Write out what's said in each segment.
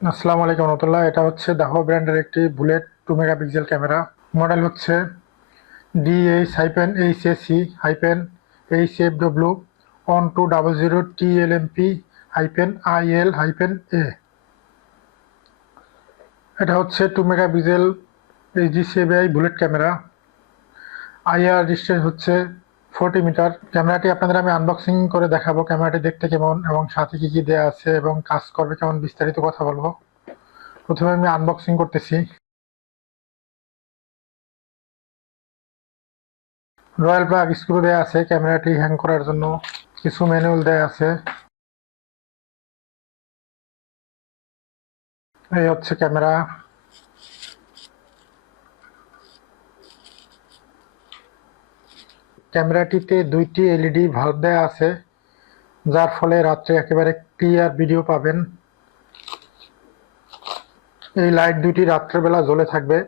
আসসালামু আলাইকুম রহমতুল্লাহ। এটা হচ্ছে দাহ ব্র্যান্ডের একটি bullet two megapixel camera. Model হচ্ছে DH hyphen H A C hyphen H F W one two double zero T L M P hyphen I L hyphen A এটা হচ্ছে two megapixel HD CBI bullet camera IR distance হচ্ছে forty metre ক্যামেরাটি আপনাদের আমি unboxing করে দেখাবো। ক্যামেরাটি দেখতে কেমন এবং সাথে কি কি দেওয়া আছে এবং কাজ করবে কেমন বিস্তারিত কথা বলব। প্রথমে আমি আনবক্সিং করতেছি। রয়্যাল প্লাগ স্ক্রু দেওয়া আছে। ক্যামেরাটি হ্যাং করার জন্য কিছু ম্যানুয়াল দেওয়া আছে। এই হচ্ছে ক্যামেরা। ক্যামেরাটিতে দুইটি এলইডি ভাল্ব দেওয়া আছে, যার ফলে রাত্রে একেবারে ক্লিয়ার ভিডিও পাবেন। এই লাইট দুটি রাত্রেবেলা জ্বলে থাকবে।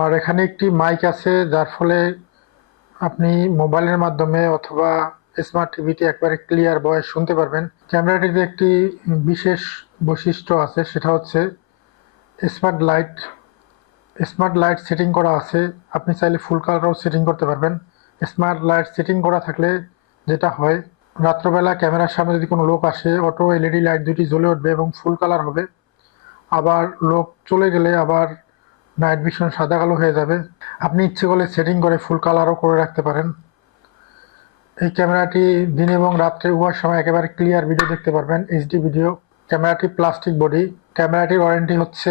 আর এখানে একটি মাইক আছে, যার ফলে আপনি মোবাইলের মাধ্যমে অথবা স্মার্ট টিভিতে একবারে ক্লিয়ার ভয়েস শুনতে পারবেন। ক্যামেরাটিতে একটি বিশেষ বৈশিষ্ট্য আছে, সেটা হচ্ছে smart light smart light setting করা আছে, আপনি চাইলে ফুল কালারও সেটিং করতে পারবেন। স্মার্ট লাইট সেটিং করা থাকলে যেটা হয়, রাত্রবেলা ক্যামেরার সামনে যদি কোনো লোক আসে অটো এলইডি লাইট দুটি জ্বলে উঠবে এবং ফুল কালার হবে। আবার লোক চলে গেলে আবার নাইট ভিশন সাদা কালো হয়ে যাবে। আপনি ইচ্ছে করলে সেটিং করে ফুল কালারও করে রাখতে পারেন। এই ক্যামেরাটি দিন এবং রাত্রে উভয় সময় একেবারে ক্লিয়ার ভিডিও দেখতে পারবেন এইচডি ভিডিও ক্যামেরাটি প্লাস্টিক বডি ক্যামেরাটির ওয়ারেন্টি হচ্ছে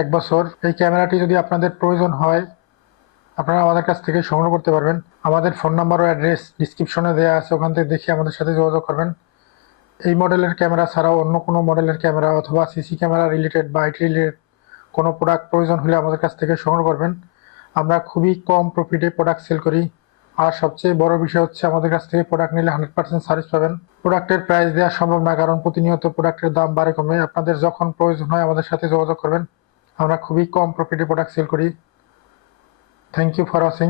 এক বছর। এই ক্যামেরাটি যদি আপনাদের প্রয়োজন হয়, আপনারা আমাদের কাছ থেকে সংগ্রহ করতে পারবেন। আমাদের ফোন নাম্বার ও অ্যাড্রেস ডিসক্রিপশনে দেওয়া আছে, ওখান থেকে দেখে আমাদের সাথে যোগাযোগ করবেন। এই মডেলের ক্যামেরা ছাড়াও অন্য কোনো মডেলের ক্যামেরা অথবা সিসি ক্যামেরা রিলেটেড বা আইটি রিলেটেড কোনো প্রোডাক্ট প্রয়োজন হলে আমাদের কাছ থেকে সংগ্রহ করবেন। আমরা খুবই কম প্রফিটে প্রোডাক্ট সেল করি। আর সবচেয়ে বড় বিষয় হচ্ছে আমাদের কাছ থেকে প্রোডাক্ট নিলে হান্ড্রেড পার্সেন্ট সার্ভিস পাবেন। প্রোডাক্টের প্রাইস দেওয়া সম্ভব না কারণ প্রতিনিয়ত প্রোডাক্টের দাম বাড়ে কমে। আপনাদের যখন প্রয়োজন হয় আমাদের সাথে যোগাযোগ করবেন। আমরা খুবই কম প্রফিটে প্রোডাক্ট সেল করি। Thank you for watching